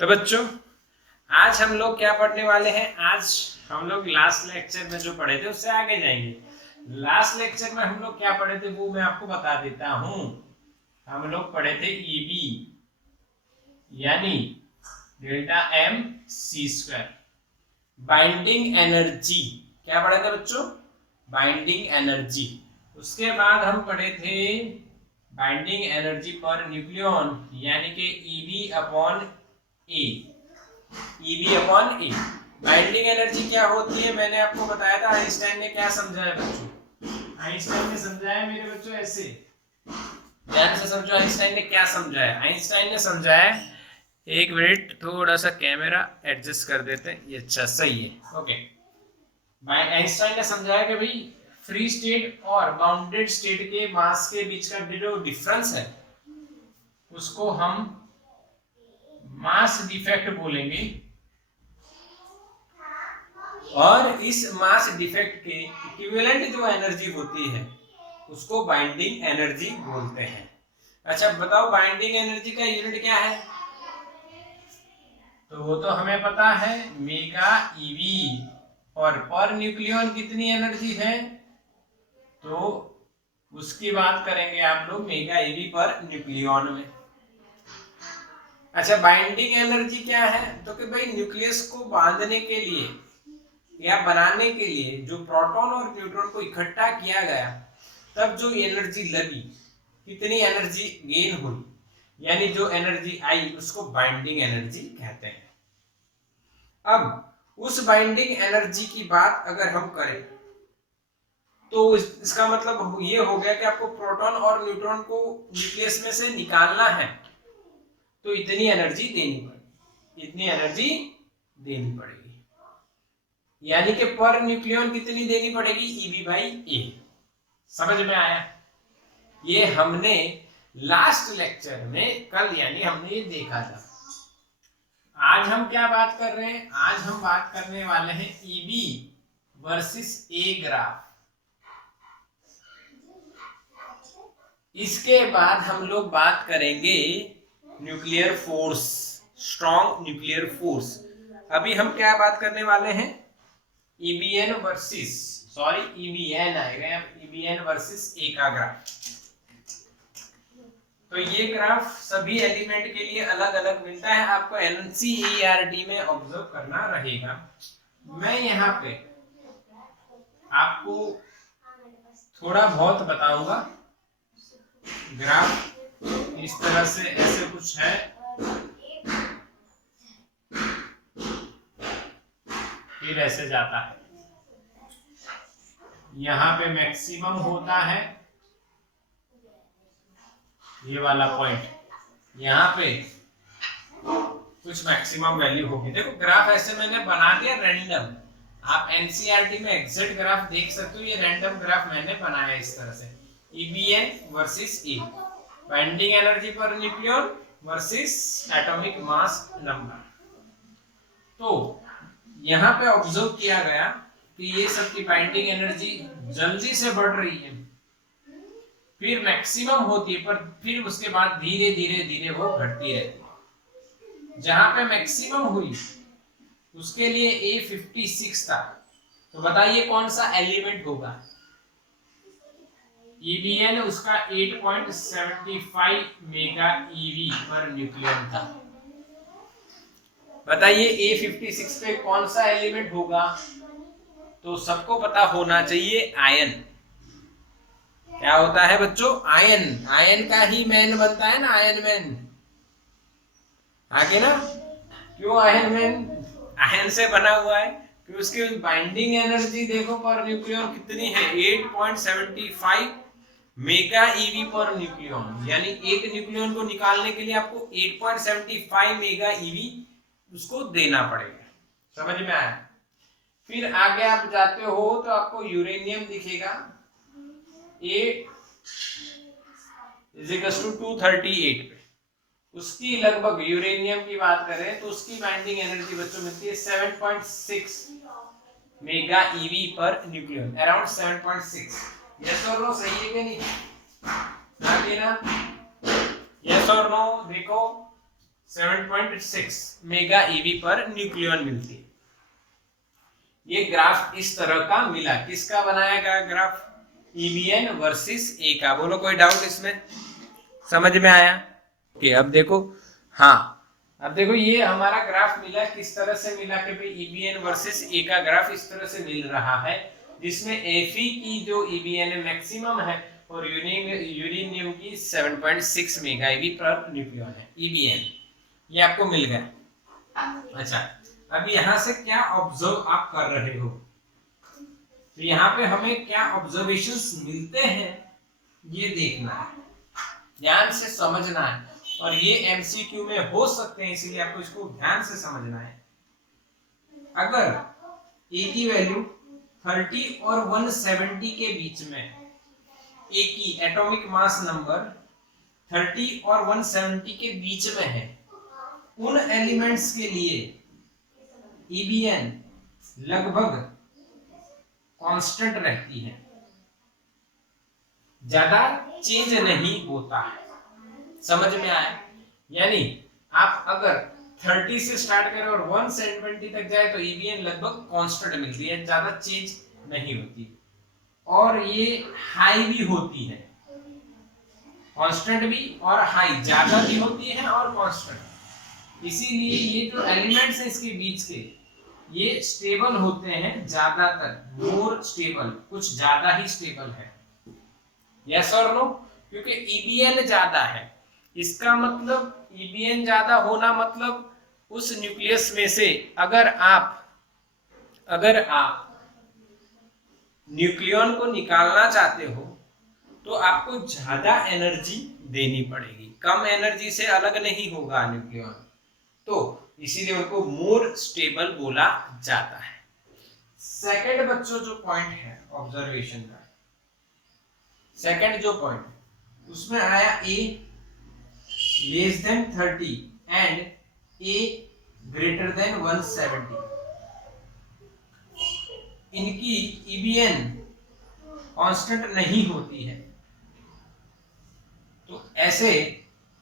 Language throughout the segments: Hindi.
तो बच्चों आज हम लोग क्या पढ़ने वाले हैं। आज हम लोग लास्ट लेक्चर में जो पढ़े थे उससे आगे जाएंगे। लास्ट लेक्चर में हम लोग क्या पढ़े थे वो मैं आपको बता देता हूं। हम लोग पढ़े थे ईबी यानी delta M C square, binding energy. क्या पढ़े थे बच्चों? Binding energy. उसके बाद हम पढ़े थे बाइंडिंग एनर्जी पर न्यूक्लियॉन यानी कि ईबी अपॉन ए। ईबी अपॉन ए बाइंडिंग एनर्जी क्या होती है मैंने आपको बताया था। आइंस्टाइन ने क्या समझाया बच्चों? आइंस्टाइन ने समझाया मेरे बच्चों ऐसे, ध्यान से समझो। आइंस्टाइन ने क्या समझाया? आइंस्टाइन ने समझाया, एक मिनट थोड़ा सा कैमरा एडजस्ट कर देते हैं, ये अच्छा सही है, ओके। आइंस्टाइन ने समझाया कि भाई फ्री स्टेट और बाउंडेड स्टेट के मास के बीच का जो डिफरेंस है उसको हम मास डिफेक्ट बोलेंगे, और इस मास डिफेक्ट के इक्विवेलेंट जो एनर्जी होती है उसको बाइंडिंग एनर्जी बोलते हैं। अच्छा बताओ, बाइंडिंग एनर्जी का यूनिट क्या है? तो वो तो हमें पता है, मेगा ईवी। और पर न्यूक्लियन कितनी एनर्जी है तो उसकी बात करेंगे आप लोग मेगा ईवी पर न्यूक्लियन में। अच्छा बाइंडिंग एनर्जी क्या है? तो कि भाई न्यूक्लियस को बांधने के लिए या बनाने के लिए जो प्रोटॉन और न्यूट्रॉन को इकट्ठा किया गया तब जो एनर्जी लगी, कितनी एनर्जी गेन हुई, यानी जो एनर्जी आई उसको बाइंडिंग एनर्जी कहते हैं। अब उस बाइंडिंग एनर्जी की बात अगर हम करें तो इसका मतलब ये हो गया कि आपको प्रोटॉन और न्यूट्रॉन को न्यूक्लियस में से निकालना है तो इतनी एनर्जी देनी पड़ेगी, इतनी एनर्जी देनी पड़ेगी। यानी कि पर न्यूक्लियन कितनी देनी पड़ेगी? ईबी बाई ए। समझ में आया? ये हमने लास्ट लेक्चर में कल यानी हमने ये देखा था। आज हम क्या बात कर रहे हैं? आज हम बात करने वाले हैं ईबी वर्सेस ए ग्राफ। इसके बाद हम लोग बात करेंगे nuclear force, strong nuclear force. अभी हम क्या बात करने वाले हैं? ईबीएन वर्सेस, सॉरी ईबीएन आएगा, ईबीएन वर्सेस ए का ग्राफ। तो ये ग्राफ सभी एलिमेंट के लिए अलग अलग मिलता है, आपको एनसीईआरटी में ऑब्जर्व करना रहेगा। मैं यहाँ पे आपको थोड़ा बहुत बताऊंगा। ग्राफ इस तरह से ऐसे कुछ है, फिर ऐसे जाता है, यहाँ पे मैक्सिमम होता है ये वाला पॉइंट, यहाँ पे कुछ मैक्सिमम वैल्यू होगी। देखो ग्राफ ऐसे मैंने बना दिया रैंडम, आप एनसीईआरटी में एग्जैक्ट ग्राफ देख सकते हो। ये रैंडम ग्राफ मैंने बनाया इस तरह से, EBN versus A, binding energy पर nucleon versus atomic mass number. तो यहाँ पे ऑब्जर्व किया गया कि ये सब की बाइंडिंग एनर्जी जल्दी से बढ़ रही है, फिर मैक्सिमम होती है, पर फिर उसके बाद धीरे धीरे धीरे वो घटती रहती है। जहां पे मैक्सिमम हुई उसके लिए A56 था, तो बताइए कौन सा एलिमेंट होगा? ईबीएन उसका 8.75 मेगा ईवी पर न्यूक्लियन था। बताइए A56 पे कौन सा एलिमेंट होगा? तो सबको पता होना चाहिए आयन। क्या होता है बच्चों? आयन। आयन का ही मैन बनता है ना, आयन मैन आगे ना। क्यों आयन मैन? आयन से बना हुआ है कि उसकी बाइंडिंग एनर्जी देखो पर न्यूक्लियन कितनी है, 8.75 मेगा ईवी पर न्यूक्लियन। यानी एक न्यूक्लियन को निकालने के लिए आपको 8.75 मेगा ईवी उसको देना पड़ेगा। समझ में आया? फिर आगे आप जाते हो तो आपको यूरेनियम दिखेगा, 8 = 238 पे। उसकी लगभग यूरेनियम की बात करें तो उसकी बाइंडिंग एनर्जी बच्चों मिलती है 7.6 mega EV per nucleon, around 7.6। Yes और नो? सही है कि नहीं? आगे ना, यस और नो? देखो 7.6 मेगा ईवी पर न्यूक्लियन मिलती है। ये ग्राफ इस तरह का मिला। किसका बनाया गया ग्राफ? ईवीएन वर्सेस ए का। बोलो कोई डाउट इसमें? समझ में आया? ओके, अब देखो, हाँ अब देखो ये हमारा ग्राफ मिला। किस तरह से मिला कि भाई ईवीएन वर्सेस ए का ग्राफ इस तरह से मिल रहा है, जिसमें एफई की जो ईवीएन मैक्सिमम है और यूरेनियम की 7.6 मेगा ईवी पर न्यूक्लियन है। ईवीएन ये आपको मिल गया। अच्छा, अब यहाँ से क्या ऑब्जर्व आप कर रहे हो? तो यहाँ पे हमें क्या ऑब्जर्वेशंस मिलते हैं ये देखना है, ध्यान से समझना है, और ये एमसीक्यू में हो सकते हैं, इसीलिए आपको इसको ध्यान से समझना है। अगर ए की वैल्यू 30 और 170 के बीच में, ए की एटॉमिक मास नंबर 30 और 170 के बीच में है, उन एलिमेंट्स के लिए ईवीएन लगभग कांस्टेंट रहती है, ज्यादा चेंज नहीं होता है। समझ में आया? यानी आप अगर 30 से स्टार्ट करें और 170 तक जाए तो ईवीएन लगभग कांस्टेंट मिलती है, ज्यादा चेंज नहीं होती, और ये हाई भी होती है, कांस्टेंट भी और हाई, ज्यादा भी होती है और कांस्टेंट। इसीलिए ये जो एलिमेंट्स हैं इसके बीच के, ये स्टेबल होते हैं ज्यादातर, मोर स्टेबल, कुछ ज्यादा ही स्टेबल है। यस और नो? क्योंकि ईवीएन ज्यादा है, इसका मतलब ईवीएन ज्यादा होना मतलब उस न्यूक्लियस में से अगर आप न्यूक्लियन को निकालना चाहते हो तो आपको ज्यादा एनर्जी देनी पड़ेगी, कम एनर्जी से अलग नहीं होगा न्यूक्लियन, तो इसीलिए उनको मोर स्टेबल बोला जाता है। सेकंड बच्चों जो पॉइंट है ऑब्जर्वेशन का, सेकंड जो पॉइंट उसमें आया A less than 30 and A greater than 170। इनकी ईवीएन कांस्टेंट नहीं होती है, तो ऐसे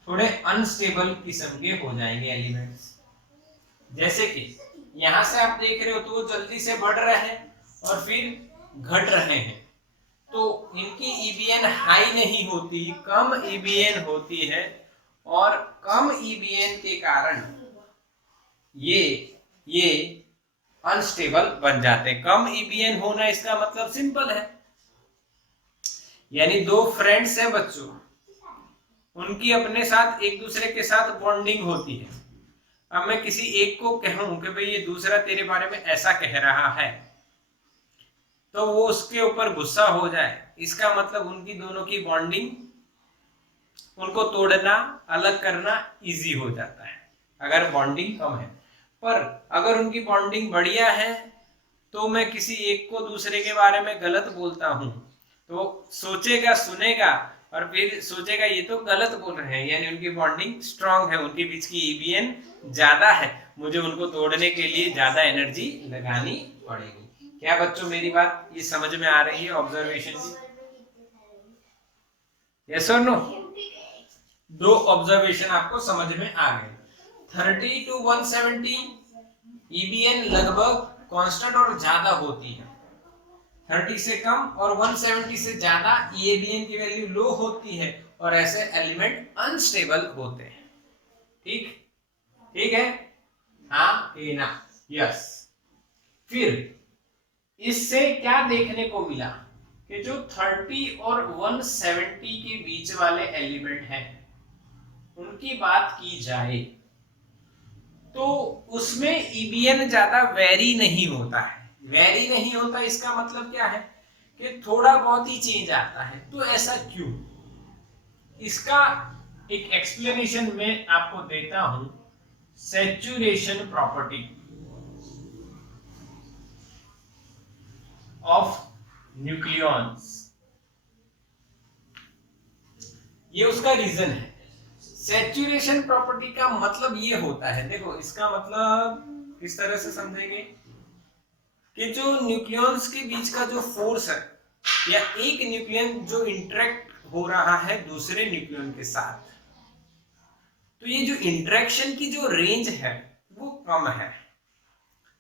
थोड़े अनस्टेबल किस्म के हो जाएंगे एलिमेंट्स। जैसे कि यहां से आप देख रहे हो तो वो जल्दी से बढ़ रहे हैं और फिर घट रहे हैं, तो इनकी ईवीएन हाई नहीं होती, कम ईवीएन होती है, और कम ईवीएन के कारण ये अनस्टेबल बन जाते हैं। कम ईवीएन होना इसका मतलब सिंपल है, यानी दो फ्रेंड्स हैं बच्चों, उनकी अपने साथ एक दूसरे के साथ बॉन्डिंग होती है। अब मैं किसी एक को कहूं कि भाई ये दूसरा तेरे बारे में ऐसा कह रहा है, तो वो उसके ऊपर गुस्सा हो जाए, इसका मतलब उनकी दोनों की बॉन्डिंग, उनको तोड़ना, अलग करना इजी हो जाता है अगर बॉन्डिंग कम है। पर अगर उनकी बॉन्डिंग बढ़िया है तो मैं किसी एक को दूसरे के बारे में गलत बोलता हूं तो सोचेगा, सुनेगा और फिर सोचेगा ये तो गलत बोल रहे हैं, यानी उनकी बॉन्डिंग स्ट्रांग है, उनके बीच की ईवीएन ज्यादा है, मुझे उनको तोड़ने के लिए ज्यादा एनर्जी लगानी पड़ेगी। क्या बच्चों मेरी बात ये समझ में आ रही है ऑब्जर्वेशन की? यस और नो? दो ऑब्जर्वेशन आपको समझ में आ गए। 30 to 170 ईवीएन लगभग कांस्टेंट और ज्यादा होती है, 30 से कम और 170 से ज्यादा ईवीएन की वैल्यू लो होती है, और ऐसे एलिमेंट अनस्टेबल होते हैं। ठीक ठीक है? हाँ कि ना? यस। फिर इससे क्या देखने को मिला कि जो 30 और 170 के बीच वाले एलिमेंट हैं उनकी बात की जाए तो उसमें ईवीएन ज्यादा वेरी नहीं होता है। वेरी नहीं होता इसका मतलब क्या है कि थोड़ा बहुत ही चेंज आता है। तो ऐसा क्यों? इसका एक एक्सप्लेनेशन में आपको देता हूं। सैचुरेशन प्रॉपर्टी ऑफ न्यूक्लियॉन्स, ये उसका रीजन है। सैचुरेशन प्रॉपर्टी का मतलब ये होता है, देखो इसका मतलब किस तरह से समझेंगे कि जो न्यूक्लियॉन्स के बीच का जो फोर्स है, या एक न्यूक्लियन जो इंटरेक्ट हो रहा है दूसरे न्यूक्लियन के साथ, तो ये जो इंटरेक्शन की जो रेंज है वो कम है।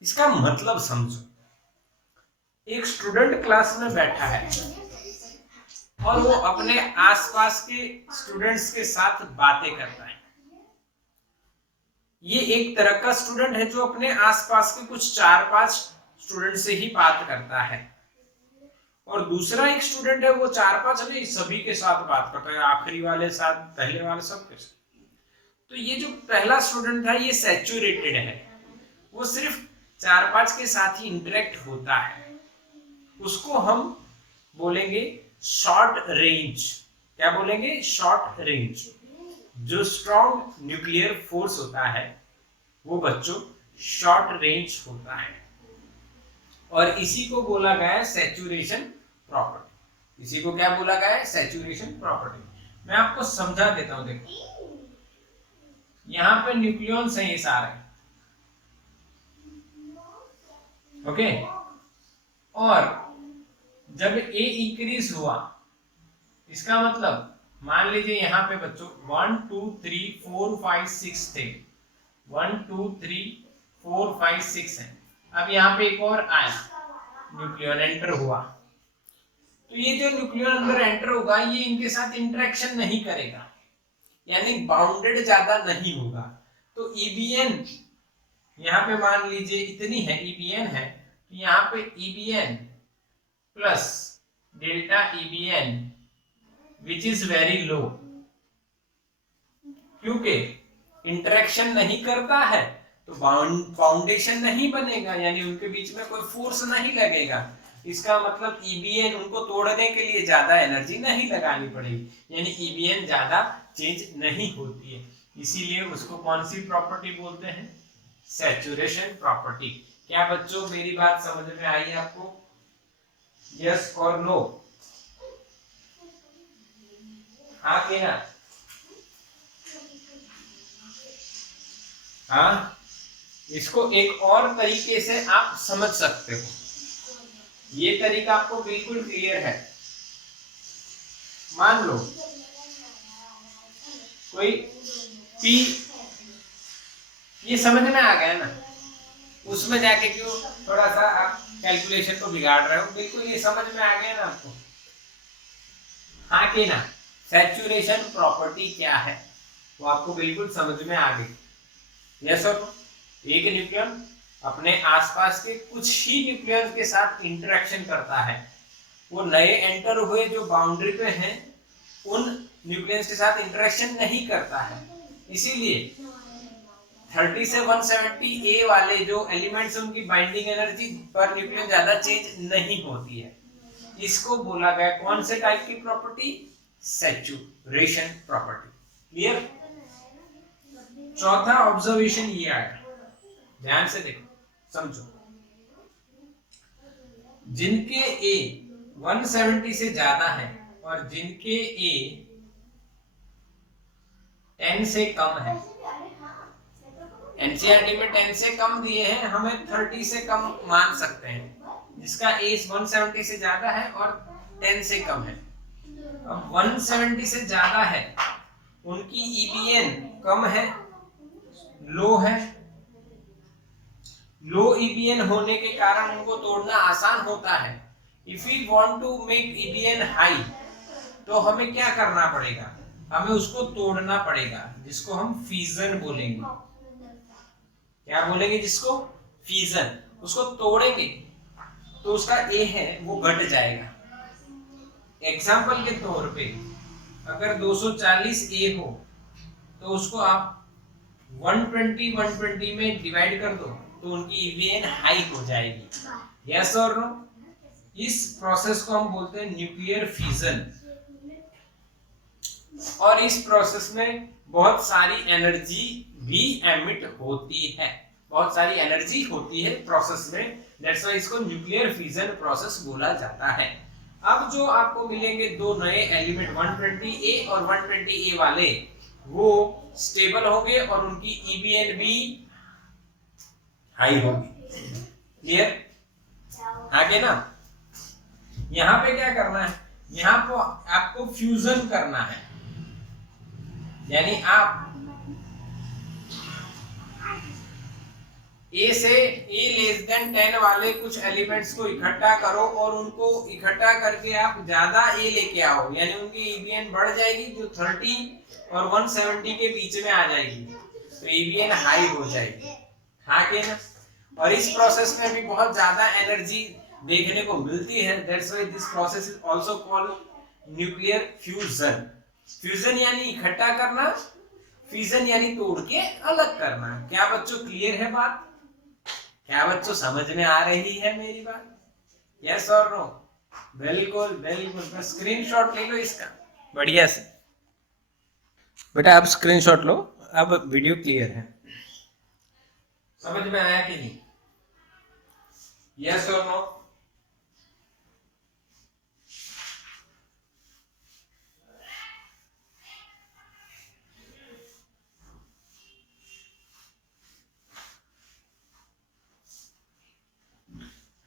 इसका मतलब समझो, एक स्टूडेंट क्लास में बैठा है और वो अपने आसपास के स्टूडेंट्स के साथ बातें करता है। ये एक तरह का स्टूडेंट है जो अपने आसपास के कुछ 4-5 स्टूडेंट से ही बात करता है, और दूसरा एक स्टूडेंट है वो 4-5 नहीं सभी के साथ बात करता है, आखिरी वाले साथ, पहले वाले सबके साथ। तो ये जो पहला स्टूडेंट था ये सैचुरेटेड है, वो सिर्फ 4-5 के साथ ही इंटरेक्ट होता है, उसको हम बोलेंगे शॉर्ट रेंज। क्या बोलेंगे? Short range. जो स्ट्रॉन्ग न्यूक्लियर फोर्स होता है वो बच्चों शॉर्ट रेंज होता है, और इसी को बोला गया है सैचुरेशन प्रॉपर्टी। इसी को क्या बोला गया है? Saturation property. मैं आपको समझा देता हूं। देखो यहां पे न्यूक्लियॉन्स हैं ये सारे, ओके, और जब ए इंक्रीज हुआ, इसका मतलब मान लीजिए यहाँ पे बच्चों 1 2 3 4 5 6 थे, 1 2 3 4 5 6 है। अब यहाँ पे एक और आया, न्यूक्लियॉन एंटर हुआ, तो ये जो न्यूक्लियॉन अंदर एंटर होगा ये इनके साथ इंटरेक्शन नहीं करेगा, यानी बाउंडेड ज्यादा नहीं होगा। तो ईबीएन यहाँ पे मान लीजिए इतनी है, ईबीएन है, तो यहाँ पे EBN plus delta EBN which is very low, क्योंकि इंटरेक्शन नहीं करता है तो फाउंडेशन नहीं बनेगा, यानी उनके बीच में कोई फोर्स नहीं लगेगा। इसका मतलब ईबीएन उनको तोड़ने के लिए ज्यादा एनर्जी नहीं लगानी पड़ेगी, यानी ईबीएन ज्यादा चेंज नहीं होती है। इसीलिए उसको कौन सी प्रॉपर्टी बोलते हैं? Saturation property. क्या बच्चों मेरी बात समझ में आई आपको? यस और नो? हाँ कि ना? हाँ, इसको एक और तरीके से आप समझ सकते हो, ये तरीका आपको बिल्कुल क्लियर है। मान लो कोई P, ये समझ में आ गया ना? उसमें जाके क्यों थोड़ा सा आप कैलकुलेशन को बिगाड़ रहे हो? बिल्कुल ये समझ में आ गया ना आपको? हाँ कि ना? सैचुरेशन प्रॉपर्टी क्या है वो आपको बिल्कुल समझ में आ गई। यस और नो? एक न्यूक्लियन अपने आसपास के कुछ ही न्यूक्लियन के साथ इंटरेक्शन करता है, वो नए एंटर हुए जो बाउंड्री पे हैं उन न्यूक्लियस के साथ इंटरेक्शन नहीं करता है। इसीलिए 30 से 170 ए वाले जो एलिमेंट्स उनकी बाइंडिंग एनर्जी पर न्यूक्लियन ज्यादा चेंज नहीं होती है। इसको बोला गया कौन से टाइप की प्रॉपर्टी? Saturation property. क्लियर? चौथा ऑब्जर्वेशन ये आया, ध्यान से देखो, समझो। जिनके ए 170 से ज्यादा है और जिनके ए 10 से कम है, एनसीईआरटी में 10 से कम दिए हैं, हमें 30 से कम मान सकते हैं। जिसका ए 170 से ज्यादा है और 10 से कम है, अब 170 से ज्यादा है उनकी ईबीएन कम है, लो है। लो ईबीएन होने के कारण उनको तोड़ना आसान होता है। If we want to make EBN high तो हमें क्या करना पड़ेगा? हमें उसको तोड़ना पड़ेगा, जिसको हम फीजन बोलेंगे। क्या बोलेंगे? जिसको फीजन। उसको तोड़ेंगे तो उसका ए है वो घट जाएगा। एग्जाम्पल के तौर पे अगर 240 ए हो तो उसको आप 120 में डिवाइड कर दो तो उनकी ईबीएन हाई हो जाएगी। यस और नो? इस प्रोसेस को हम बोलते हैं न्यूक्लियर फ्यूजन, और इस प्रोसेस में बहुत सारी एनर्जी भी एमिट होती है, बहुत सारी एनर्जी होती है प्रोसेस में। दैट्स व्हाई इसको न्यूक्लियर फ्यूजन प्रोसेस बोला जाता है। अब जो आपको मिलेंगे दो नए एलिमेंट 120A और 120A वाले, वो स्टेबल होंगे और उनकी ईबीएन भी हाई होगी। क्लियर? आगे ना, यहाँ पे क्या करना है? यहाँ पे आपको फ्यूजन करना है, यानी आप ए से A <10 वाले कुछ एलिमेंट्स को इकट्ठा करो और उनको इकट्ठा करके आप ज्यादा ए लेके आओ, यानी उनकी ईबीएन बढ़ जाएगी जो 30 और 170 के बीच में आ जाएगी, तो ईबीएन हाई हो जाएगी। हाँ के ना? और इस प्रोसेस में भी बहुत ज्यादा एनर्जी देखने को मिलती है। That's why this process is also called nuclear fusion. Fusion यानी इकट्ठा करना, फ्यूजन यानी तोड़ के अलग करना। क्या बच्चों क्लियर है बात? क्या बच्चों समझ में आ रही है मेरी बात? यस और नो? बिल्कुल बिल्कुल। तो स्क्रीनशॉट ले लो इसका बढ़िया से। बेटा आप स्क्रीनशॉट लो, अब वीडियो क्लियर है। समझ में आया कि नहीं? यस और नो?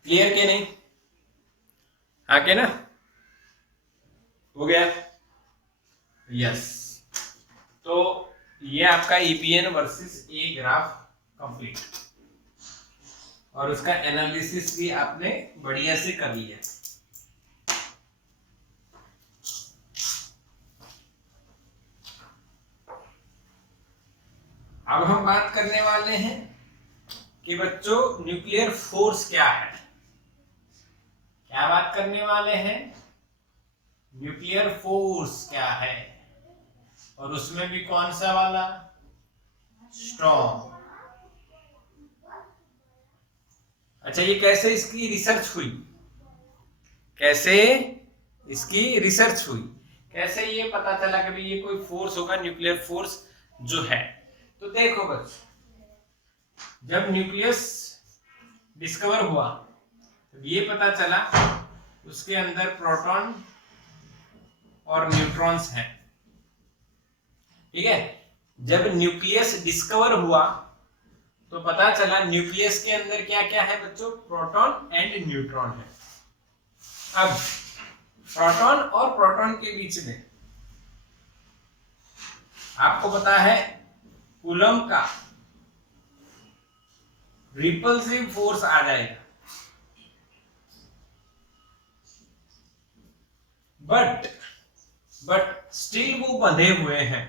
क्लियर के नहीं? हाँ के ना? हो गया? यस। तो ये आपका ईबीएन वर्सेस ए ग्राफ कंप्लीट, और उसका एनालिसिस भी आपने बढ़िया से कर लिया। अब हम बात करने वाले हैं कि बच्चों न्यूक्लियर फोर्स क्या है। क्या बात करने वाले हैं? न्यूक्लियर फोर्स क्या है, और उसमें भी कौन सा वाला? स्ट्रॉन्ग। अच्छा, ये कैसे इसकी रिसर्च हुई? कैसे इसकी रिसर्च हुई? कैसे ये पता चला कि ये कोई फोर्स होगा न्यूक्लियर फोर्स जो है? तो देखो बच्चों, जब न्यूक्लियस डिस्कवर हुआ तो ये पता चला उसके अंदर प्रोटॉन और न्यूट्रॉन्स हैं। ठीक है? जब न्यूक्लियस डिस्कवर हुआ तो पता चला न्यूक्लियस के अंदर क्या क्या है बच्चों? प्रोटॉन एंड न्यूट्रॉन है। अब प्रोटॉन और प्रोटॉन के बीच में आपको पता है कूलम का रिपल्सिव फोर्स आ जाएगा, बट स्टिल वो बंधे हुए हैं।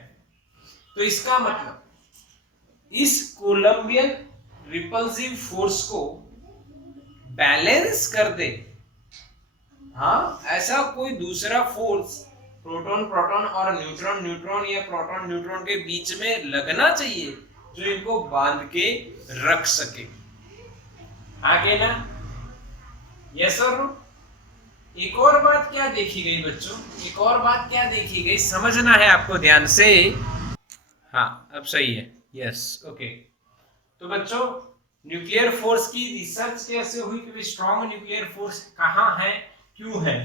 तो इसका मतलब इस कोलंबियन रिपल्सिव फोर्स को बैलेंस कर दे। हाँ, ऐसा कोई दूसरा फोर्स प्रोटॉन प्रोटॉन और न्यूट्रॉन न्यूट्रॉन या प्रोटॉन न्यूट्रॉन के बीच में लगना चाहिए जो इनको बांध के रख सके। आगे ना? Yes sir. एक और बात क्या देखी गई बच्चों? एक और बात क्या देखी गई, समझना है आपको ध्यान से। हाँ, अब सही है। Yes, okay. तो बच्चों न्यूक्लियर फोर्स की रिसर्च कैसे हुई कि स्ट्रॉन्ग न्यूक्लियर फोर्स कहाँ है, क्यों है?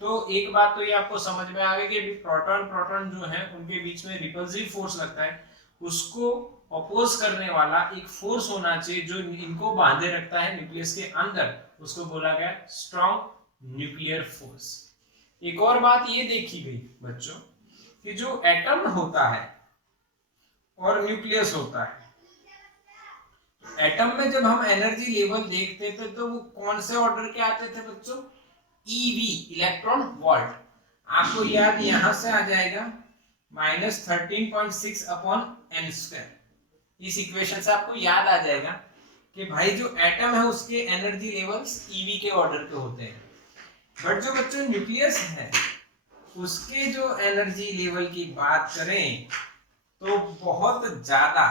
तो एक बात तो ये आपको समझ में आ गई कि प्रोटॉन प्रोटॉन जो है उनके बीच में रिपल्सिव फोर्स लगता है, उसको अपोज करने वाला एक फोर्स होना चाहिए जो इनको बांधे रखता है न्यूक्लियस के अंदर, उसको बोला गया स्ट्रॉन्ग न्यूक्लियर फोर्स। एक और बात ये देखी गई बच्चों कि जो एटम होता है और न्यूक्लियस होता है, एटम में जब हम एनर्जी लेवल देखते थे तो वो कौन से ऑर्डर के आते थे बच्चों? EV, electron volt. आपको याद यहां से आ जाएगा -13.6 अपॉन एन स्क्वायर। इस इक्वेशन से आपको याद आ जाएगा कि भाई जो एटम है उसके एनर्जी लेवल्स ईवी के ऑर्डर के होते हैं, बट जो बच्चों न्यूक्लियस है उसके जो एनर्जी लेवल की बात करें तो बहुत ज्यादा,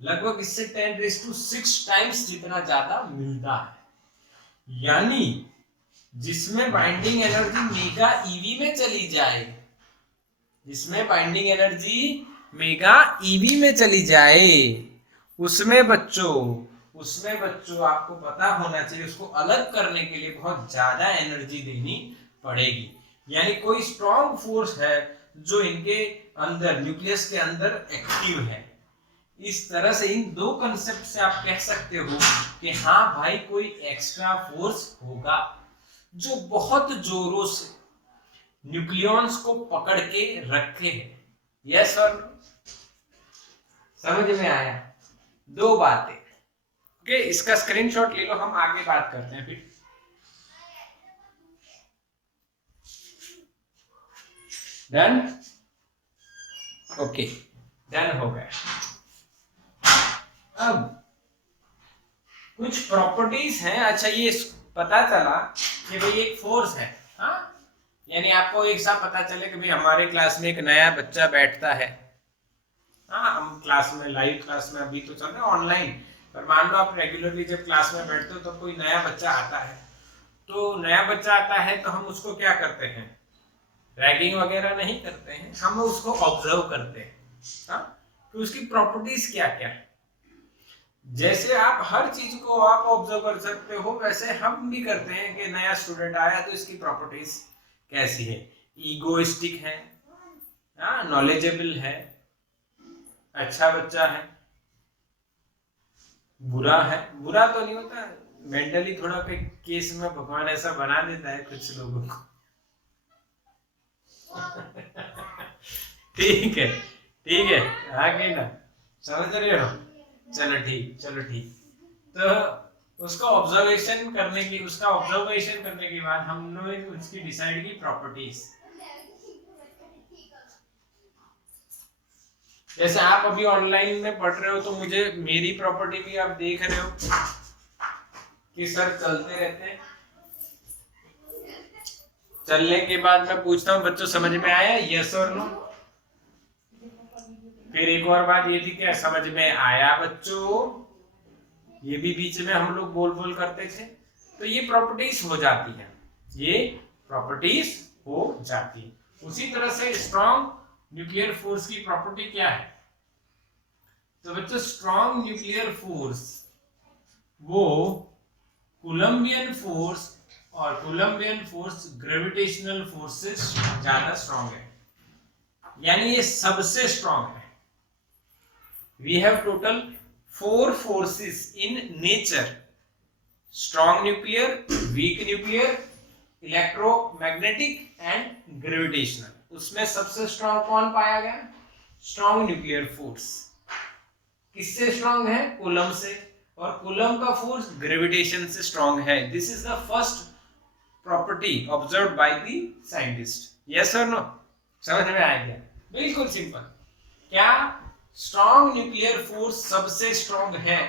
लगभग इससे 10⁶ टाइम्स जितना ज्यादा मिलता है। यानी जिसमें बाइंडिंग एनर्जी मेगा ईवी में चली जाए, जिसमें बाइंडिंग एनर्जी मेगा ईवी में चली जाए, उसमें बच्चों आपको पता होना चाहिए उसको अलग करने के लिए बहुत ज्यादा एनर्जी देनी पड़ेगी। यानी कोई स्ट्रॉन्ग फोर्स है जो इनके अंदर, न्यूक्लियस के अंदर एक्टिव है। इस तरह से इन दो कंसेप्ट से आप कह सकते हो कि हाँ भाई कोई एक्स्ट्रा फोर्स होगा जो बहुत जोरों से न्यूक्लियॉन्स को पकड़ के रखे हैं। यस सर, समझ में आया? दो बातें। ओके, इसका स्क्रीनशॉट ले लो, हम आगे बात करते हैं फिर। डन, ओके, डन हो गया। अब कुछ प्रॉपर्टीज हैं। अच्छा, ये पता चला कि भाई एक फोर्स है, हाँ, यानी आपको एक साथ पता चले कि भाई हमारे क्लास में एक नया बच्चा बैठता है, हाँ, हम क्लास में, लाइव क्लास में अभी तो चल रहा है ऑनलाइन, पर मान लो आप रेगुलरली जब क्लास में बैठते हो तो कोई नया बच्चा आता है, तो नया बच्चा आता है तो हम उसको क्या करते हैं, रैगिंग वगैरह नहीं करते हैं, हम उसको ऑब्जर्व करते हैं, हाँ, कि उसकी प्रॉपर्टीज क्या क्या है। जैसे आप हर चीज को आप ऑब्जर्व कर सकते हो, वैसे हम भी करते हैं कि नया स्टूडेंट आया तो इसकी प्रॉपर्टीज कैसी है, ईगोइस्टिक है, नॉलेजेबल है, अच्छा बच्चा है, बुरा है, बुरा तो नहीं होता, मेंटली थोड़ा के केस में भगवान ऐसा बना देता है कुछ लोगों को। ठीक है, ठीक है, आगे ना, समझ रहे हो, चलो ठीक। तो उसका ऑब्जर्वेशन करने के बाद हमने उसकी डिसाइड की प्रॉपर्टीज। जैसे आप अभी ऑनलाइन में पढ़ रहे हो तो मुझे मेरी प्रॉपर्टी भी आप देख रहे हो कि सर चलते रहते हैं, चलने के बाद मैं पूछता हूँ बच्चों समझ में आया, यस और नो। फिर एक और बात ये थी, क्या समझ में आया बच्चों, ये भी बीच में हम लोग बोल करते थे। तो ये प्रॉपर्टीज हो जाती है, उसी तरह से स्ट्रॉन्ग न्यूक्लियर फोर्स की प्रॉपर्टी क्या है। तो बच्चों स्ट्रॉन्ग न्यूक्लियर फोर्स वो कूलम्बियन फोर्स और कूलम्बियन फोर्स ग्रेविटेशनल फोर्स से ज्यादा स्ट्रॉन्ग है, यानी ये सबसे स्ट्रॉन्ग है। We have total 4 forces in nature: strong nuclear, weak nuclear, electromagnetic and gravitational. उसमें सबसे स्ट्रॉन्ग कौन पाया गया, स्ट्रॉन्ग न्यूक्लियर फोर्स। किससे स्ट्रॉन्ग है, कूलम से, और कूलम का फोर्स ग्रेविटेशन से स्ट्रॉन्ग है। This is the first property observed by the scientist. Yes और नो, समझ में आ गया, बिल्कुल सिंपल। क्या स्ट्रॉन्ग न्यूक्लियर फोर्स सबसे स्ट्रॉन्ग है,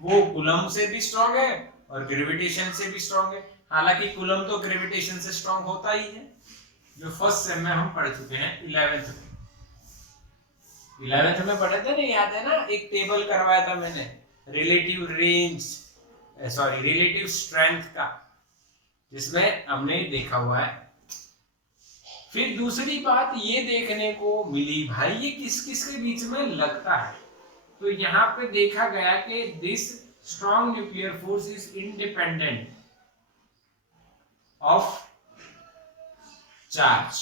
वो कूलम से भी स्ट्रॉन्ग है और ग्रेविटेशन से भी स्ट्रॉन्ग है। हालांकि कूलम तो ग्रेविटेशन से स्ट्रॉन्ग होता ही है, जो फर्स्ट सेम में हम पढ़ चुके हैं, 11th में पढ़े थे ना, याद है ना, एक टेबल करवाया था मैंने रिलेटिव स्ट्रेंथ का, जिसमें हमने देखा हुआ है। फिर दूसरी बात ये देखने को मिली भाई, ये किस किस के बीच में लगता है। तो यहाँ पे देखा गया कि this strong nuclear force is independent of charge,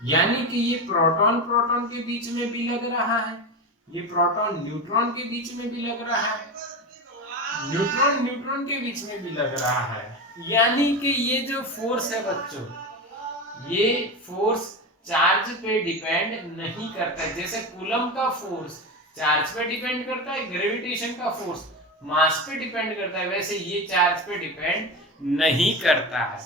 यानी कि ये प्रोटॉन प्रोटॉन के बीच में भी लग रहा है, ये प्रोटॉन न्यूट्रॉन के बीच में भी लग रहा है, न्यूट्रॉन न्यूट्रॉन के बीच में भी लग रहा है। यानी कि ये जो फोर्स है बच्चों, ये फोर्स चार्ज पे डिपेंड नहीं करता है। जैसे कूलम का फोर्स चार्ज पे डिपेंड करता है, ग्रेविटेशन का फोर्स मास पे डिपेंड करता है, वैसे ये चार्ज पे डिपेंड नहीं करता है,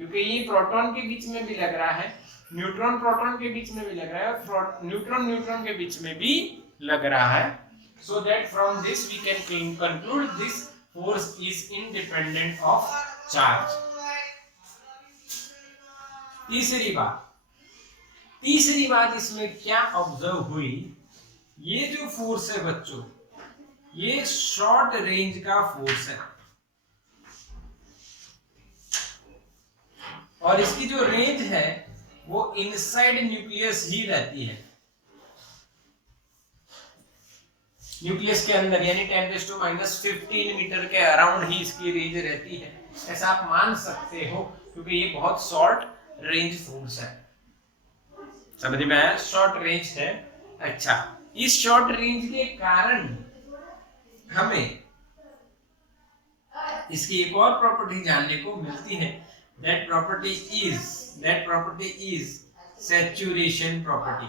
क्योंकि ये प्रोटॉन के बीच में भी लग रहा है, न्यूट्रॉन प्रोटॉन के बीच में भी लग रहा है, और न्यूट्रॉन न्यूट्रॉन के बीच में भी लग रहा है। So that from this we can conclude this force is independent of charge. तीसरी बात इसमें क्या ऑब्जर्व हुई, ये जो फोर्स है बच्चों, ये शॉर्ट रेंज का फोर्स है, और इसकी जो रेंज है वो इनसाइड न्यूक्लियस ही रहती है, न्यूक्लियस के अंदर, यानी 10⁻⁻15 मीटर के अराउंड ही इसकी रेंज रहती है। ऐसा आप मान सकते हो, क्योंकि ये बहुत शॉर्ट रेंज फोर्स है। समझ में आया, शॉर्ट रेंज है। अच्छा, इस शॉर्ट रेंज के कारण हमें इसकी एक और प्रॉपर्टी जानने को मिलती है, that property is saturation property.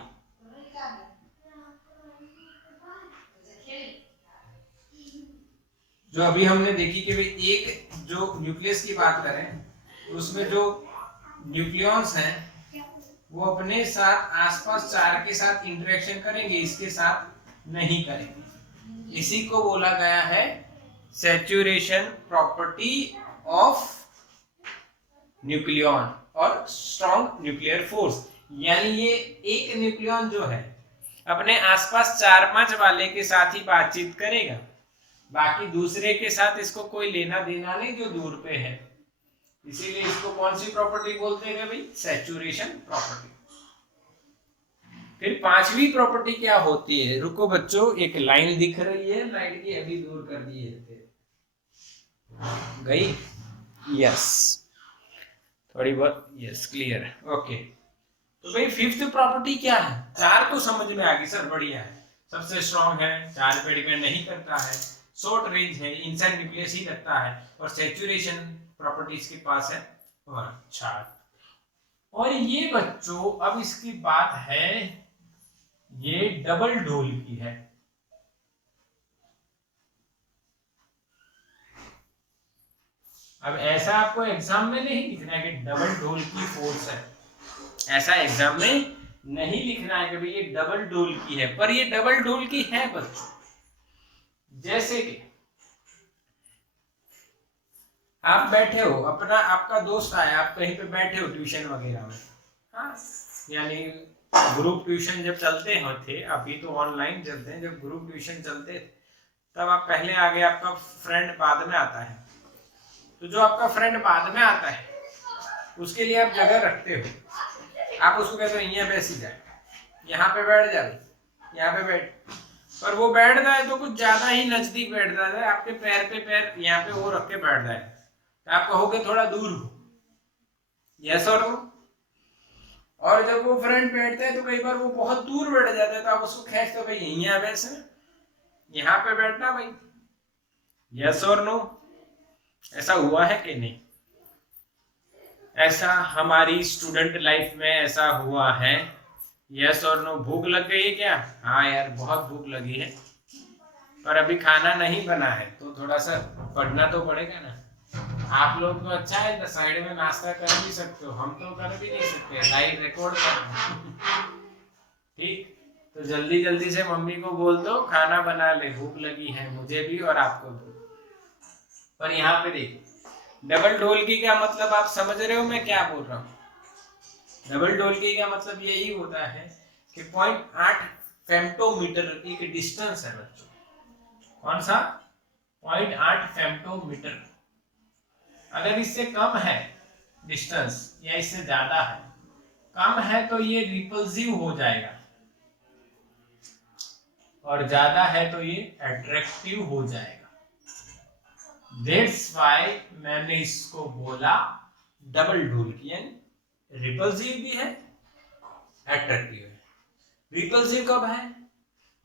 जो अभी हमने देखी कि भाई एक जो न्यूक्लियस की बात करें उसमें जो न्यूक्लियॉन्स हैं वो अपने साथ आसपास चार के साथ इंटरेक्शन करेंगे, इसके साथ नहीं करेंगे। इसी को बोला गया है सैचुरेशन प्रॉपर्टी ऑफ न्यूक्लियॉन और स्ट्रॉन्ग न्यूक्लियर फोर्स। यानी ये एक न्यूक्लियॉन जो है अपने आसपास 4-5 वाले के साथ ही बातचीत करेगा, बाकी दूसरे के साथ इसको कोई लेना देना नहीं जो दूर पे है। इसीलिए इसको कौन सी प्रॉपर्टी बोलते हैं भाई? Saturation property. फिर पांचवी प्रॉपर्टी क्या होती है? रुको बच्चों, एक लाइन दिख रही है लाइट की, अभी दूर कर दी है गई। यस, थोड़ी बहुत यस क्लियर है। ओके, तो भाई फिफ्थ प्रॉपर्टी क्या है? चार तो समझ में आ गई सर, बढ़िया है, सबसे स्ट्रॉन्ग है, चार पे डिपेंड नहीं करता है, शॉर्ट रेंज है, इनसाइड न्यूक्लियस ही रखता है और सैचुरेशन प्रॉपर्टी इसके पास है। और अच्छा, और ये बच्चों अब इसकी बात है, ये डबल ढोल की है। अब ऐसा आपको एग्जाम में नहीं लिखना है कि डबल ढोल की फोर्स है, ऐसा एग्जाम में नहीं लिखना है कि भाई ये डबल ढोल की है, पर ये डबल ढोल की है बच्चों। जैसे कि आप बैठे हो, अपना आपका दोस्त आया, आप कहीं पे बैठे हो ट्यूशन वगैरह में, हाँ, यानी ग्रुप ट्यूशन जब चलते होते, अभी तो ऑनलाइन चलते हैं, जब ग्रुप ट्यूशन चलते थे तब आप पहले आगे, आपका फ्रेंड बाद में आता है। तो जो आपका फ्रेंड बाद में आता है उसके लिए आप जगह रखते हो, आप उसको कहते हो यहाँ बैठ जाए, यहाँ पे बैठ जा, यहाँ पे बैठ, पर वो बैठता है तो कुछ ज्यादा ही नजदीक बैठता है, आपके पैर पे पैर यहाँ पे वो रख के बैठता है, तो आप कहोगे थोड़ा दूर हो, यस और नो। और जब वो फ्रेंड बैठता है तो कई बार वो बहुत दूर बैठ जाता है, तो आप उसको खींचते हो, भाई यहाँ बैठ, यहाँ पे बैठना भाई, यस और नो। ऐसा हुआ है कि नहीं? ऐसा हमारी स्टूडेंट लाइफ में ऐसा हुआ है, यस और नो। भूख लग गई है क्या? हाँ यार बहुत भूख लगी है, पर अभी खाना नहीं बना है, तो थोड़ा सा पढ़ना तो पड़ेगा ना। आप लोग तो अच्छा है, साइड में नाश्ता कर भी सकते हो, हम तो कर भी नहीं सकते, लाइव रिकॉर्ड कर। ठीक, तो जल्दी जल्दी से मम्मी को बोल दो खाना बना ले, भूख लगी है मुझे भी और आपको भी। पर यहाँ पे देखो, डबल ढोल की क्या मतलब आप समझ रहे हो मैं क्या बोल रहा हूँ? डबल ढोल की का मतलब यही होता है कि 0.8 फेम्टोमीटर एक डिस्टेंस है बच्चों। कौन सा? 0.8 फेम्टोमीटर। अगर इससे कम है डिस्टेंस या इससे ज्यादा है, कम है तो ये रिपल्सिव हो जाएगा और ज्यादा है तो ये अट्रैक्टिव हो जाएगा। That's why मैंने इसको बोला डबल ढोल की, यानी रिपल्सिव भी है, अट्रैक्टिव है। रिपल्सिव कब है?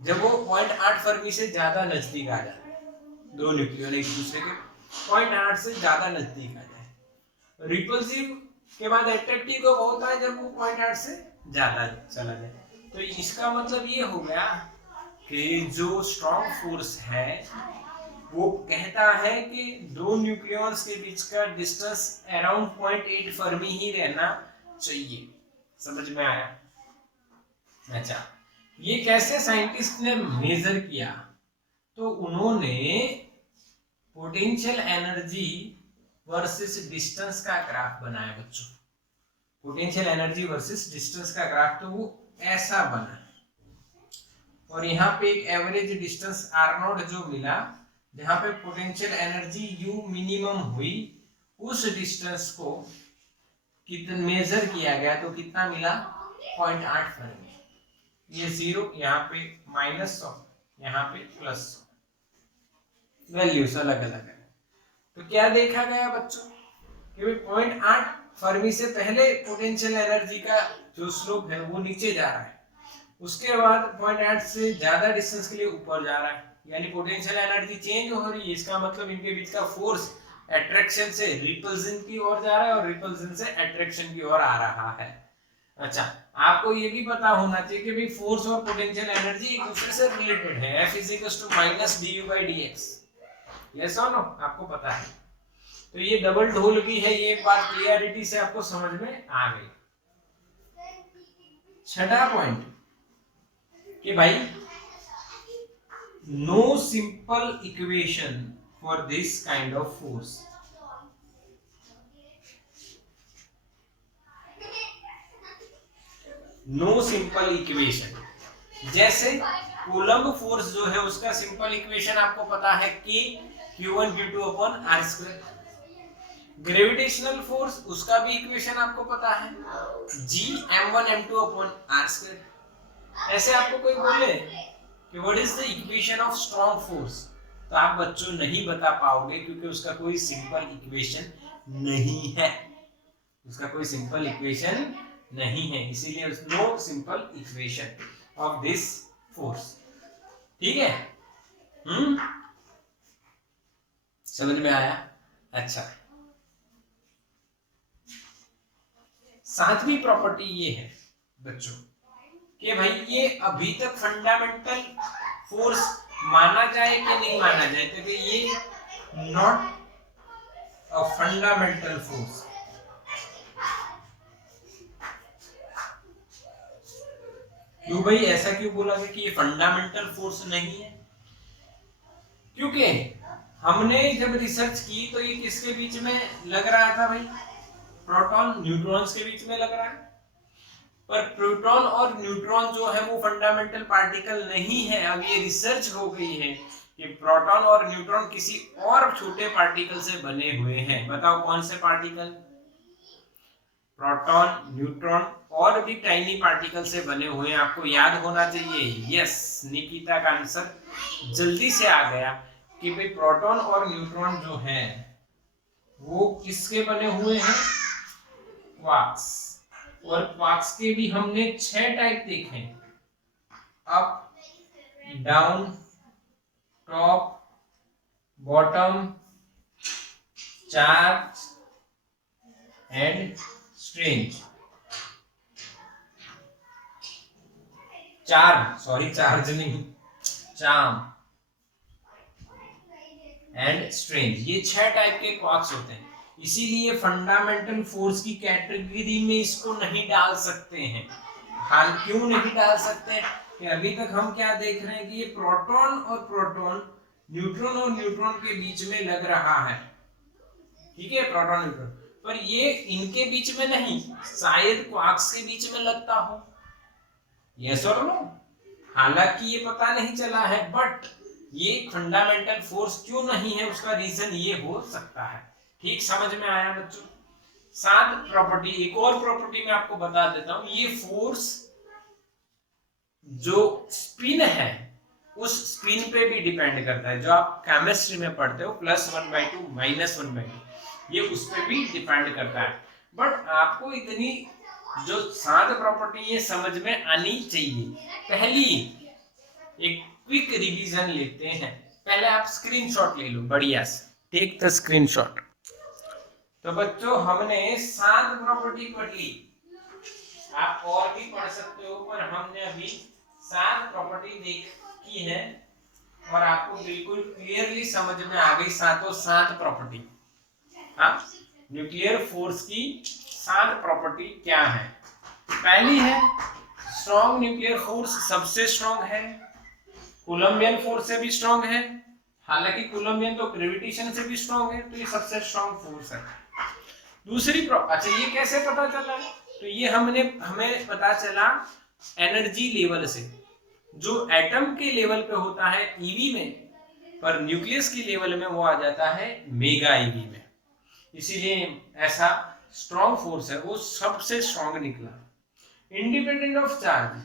जब वो 0.8 फर्मी से ज्यादा नजदीक आ जाए, दो न्यूक्लियन एक दूसरे के 0.8 से ज्यादा नजदीक आ जाए। रिपल्सिव के बाद अट्रैक्टिव कब होता है? जब वो 0.8 से ज्यादा चला जाए। तो इसका मतलब ये हो गया कि जो स्ट्रॉन्ग फोर्स है वो कहता है कि दो न्यूक्लियॉन्स के बीच का डिस्टेंस अराउंड 0.8 फर्मी ही रहना चाहिए। समझ में आया? अच्छा, ये कैसे साइंटिस्ट ने मेजर किया? तो उन्होंने पोटेंशियल एनर्जी वर्सेस डिस्टेंस का ग्राफ बनाया बच्चों। पोटेंशियल एनर्जी वर्सेस डिस्टेंस का ग्राफ, तो वो ऐसा बना, और यहाँ पे एक एवरेज डिस्टेंस r0 जो मिला, जहां पे पोटेंशियल एनर्जी U मिनिमम हुई, उस डिस्टेंस को कितना मेजर किया गया, तो कितना मिला? 0.8 फर्मी। ये 0, यहाँ पे -100, यहाँ पे +100, वैल्यूज अलग अलग है। तो क्या देखा गया बच्चों कि 0.8 फर्मी से पहले पोटेंशियल एनर्जी का जो स्लोप है वो नीचे जा रहा है, उसके बाद 0.8 से ज्यादा डिस्टेंस के लिए ऊपर जा रहा है, यानी पोटेंशियल एनर्जी चेंज हो रही है। इसका मतलब इनके बीच का फोर्स अट्रैक्शन से रिपल्सन की ओर जा रहा है और रिपल्सन से अट्रैक्शन की ओर आ रहा है। अच्छा, आपको ये भी पता होना चाहिए कि भाई फोर्स और पोटेंशियल एनर्जी एक दूसरे से रिलेटेड है। F = -du/dx। यस और नो, आपको पता है। तो ये डबल ढोल की है, ये बात क्लियरिटी से आपको समझ में आ गई। छठा पॉइंट कि भाई no simple equation for this kind of force. No simple equation, जैसे कूलम्ब फोर्स जो है उसका सिंपल इक्वेशन आपको पता है कि Q1 Q2 upon R square. Gravitational force उसका भी इक्वेशन आपको पता है, G m1 m2 upon R square. ऐसे आपको कोई बोले कि what is the equation of strong force, तो आप बच्चों नहीं बता पाओगे, क्योंकि उसका कोई सिंपल इक्वेशन नहीं है, उसका कोई सिंपल इक्वेशन नहीं है, इसीलिए no simple equation of this force. ठीक है, समझ में आया? अच्छा, सातवीं प्रॉपर्टी ये है बच्चों कि भाई ये अभी तक फंडामेंटल फोर्स माना जाए कि नहीं माना जाए, तो ये नॉट अ फंडामेंटल फोर्स। क्यों भाई, ऐसा क्यों बोला गया कि ये फंडामेंटल फोर्स नहीं है? क्योंकि हमने जब रिसर्च की तो ये किसके बीच में लग रहा था भाई? प्रोटॉन न्यूट्रॉन्स के बीच में लग रहा है। पर प्रोटॉन और न्यूट्रॉन जो है वो फंडामेंटल पार्टिकल नहीं है। अब ये रिसर्च हो गई है कि प्रोटॉन और न्यूट्रॉन किसी और छोटे पार्टिकल से बने हुए हैं। बताओ कौन से पार्टिकल? प्रोटॉन, न्यूट्रॉन और भी टाइनी पार्टिकल से बने हुए हैं। आपको याद होना चाहिए। यस, निकिता का आंसर जल्दी से आ गया कि भाई प्रोटॉन और न्यूट्रॉन जो है वो किसके बने हुए हैं? क्वार्क्स। और क्वार्क्स के भी हमने 6 टाइप देखे, up, down, top, bottom, charge and strange. Charge नहीं, चार्म एंड स्ट्रेंज, ये 6 टाइप के क्वार्क्स होते हैं। इसीलिए फंडामेंटल फोर्स की कैटेगरी में इसको नहीं डाल सकते हैं। हाल क्यों नहीं डाल सकते? कि अभी तक हम क्या देख रहे हैं कि ये प्रोटॉन और प्रोटॉन, न्यूट्रॉन और न्यूट्रॉन के बीच में लग रहा है। ठीक है, प्रोटॉन न्यूट्रॉन, पर ये इनके बीच में नहीं, शायद क्वार्क्स के बीच में लगता हो। यस और नो? हालांकि ये पता नहीं चला है, बट ये फंडामेंटल फोर्स क्यों नहीं है उसका रीजन ये हो सकता है। ठीक समझ में आया बच्चों? 7 प्रॉपर्टी, एक और प्रॉपर्टी मैं आपको बता देता हूं। ये फोर्स जो स्पिन है उस स्पिन पे भी डिपेंड करता है, जो आप केमिस्ट्री में पढ़ते हो +1/2 -1/2, ये उस पे भी डिपेंड करता है। बट आपको इतनी जो 7 प्रॉपर्टी ये समझ में आनी चाहिए। पहली एक क्विक रिवीजन लेते हैं। पहले आप स्क्रीनशॉट ले लो बढ़िया से, टेक द स्क्रीनशॉट। तो बच्चों हमने 7 प्रॉपर्टी पढ़ ली, आप और भी पढ़ सकते हो, पर हमने अभी 7 प्रॉपर्टी देखी है और आपको बिल्कुल क्लियरली समझ में आ गई सातों 7 प्रॉपर्टी। हाँ, न्यूक्लियर फोर्स की 7 प्रॉपर्टी क्या है? पहली है स्ट्रॉन्ग न्यूक्लियर फोर्स सबसे स्ट्रॉन्ग है, कूलम्बियन फोर्स से भी स्ट्रॉन्ग है। हालांकि कूलम्बियन तो ग्रेविटेशन से भी स्ट्रॉन्ग है, तो ये सबसे स्ट्रॉन्ग फोर्स है। दूसरी अच्छा, ये कैसे पता चला? तो ये हमें पता चला एनर्जी लेवल से। जो एटम के लेवल पे होता है ईवी में, पर न्यूक्लियस की लेवल में वो आ जाता है मेगा ईवी में। इसीलिए ऐसा स्ट्रॉन्ग फोर्स है, वो सबसे स्ट्रॉन्ग निकला। इंडिपेंडेंट ऑफ चार्ज,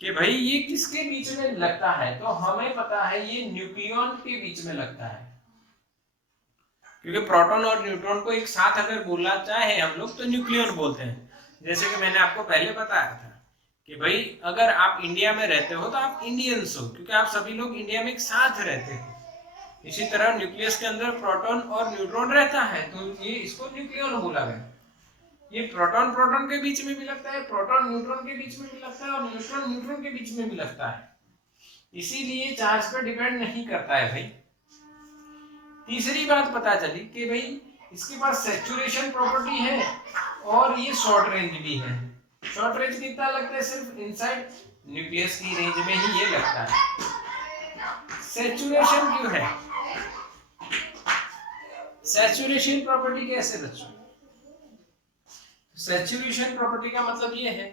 कि भाई ये किसके बीच में लगता है? तो हमें पता है ये न्यूक्लियन के बीच में लगता है, क्योंकि प्रोटॉन और न्यूट्रॉन को एक साथ अगर बोलना चाहे हम लोग तो न्यूक्लियन बोलते हैं। जैसे कि मैंने आपको पहले बताया था कि भाई अगर आप इंडिया में रहते हो तो आप इंडियंस हो, क्योंकि आप सभी लोग इंडिया में एक साथ रहते हैं। इसी तरह न्यूक्लियस के अंदर प्रोटॉन और न्यूट्रॉन रहता है, तो ये इसको न्यूक्लियन बोला गया। ये प्रोटॉन प्रोटॉन के बीच में भी लगता है, प्रोटॉन न्यूट्रॉन के बीच में भी लगता है, और न्यूट्रॉन न्यूट्रॉन के बीच में भी लगता है। इसीलिए चार्ज पर डिपेंड नहीं करता है भाई। तीसरी बात पता चली कि भाई इसके पास सैचुरेशन प्रॉपर्टी है और ये शॉर्ट रेंज भी है। शॉर्ट रेंज कितना लगता है, सिर्फ इनसाइड न्यूक्लियस की रेंज में ही ये लगता है। सैचुरेशन क्यों है, सैचुरेशन प्रॉपर्टी कैसे बच्चों, सैचुरेशन प्रॉपर्टी का मतलब ये है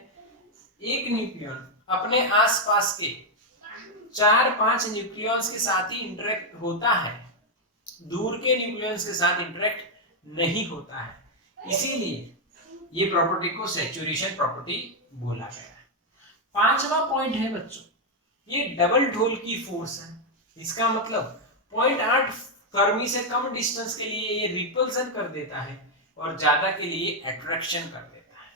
एक न्यूक्लियन अपने आसपास के 4-5 न्यूक्लियॉन्स के साथ ही इंटरेक्ट होता है, दूर के न्यूक्लियॉन्स के साथ इंटरेक्ट नहीं होता है, इसीलिए ये प्रॉपर्टी को सैचुरेशन प्रॉपर्टी बोला गया है। पांचवा पॉइंट है बच्चों, ये डबल ढोल की फोर्स है। इसका मतलब 0.8 फर्मी से कम डिस्टेंस के लिए ये रिपल्सन कर देता है और ज्यादा के लिए अट्रैक्शन कर देता है।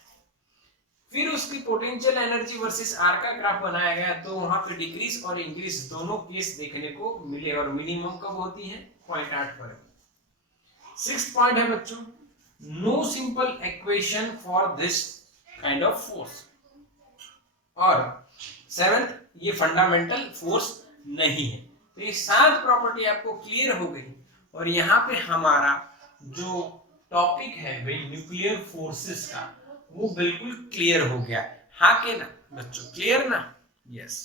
फिर उसकी पोटेंशियल एनर्जी वर्सेस आर का ग्राफ बनाया गया तो वहां पे डिक्रीज और इंक्रीज दोनों केस देखने को मिले और मिनिमम कब होती है, 0.8 पर। 6th पॉइंट है बच्चों, no simple equation for this kind of force. और 7th, ये फंडामेंटल फोर्स नहीं है। तो ये 7 प्रॉपर्टी आपको क्लियर हो गई और यहाँ पे हमारा जो टॉपिक है भाई न्यूक्लियर फोर्सेस का वो बिल्कुल क्लियर हो गया। हाँ के ना बच्चों, क्लियर ना? यस।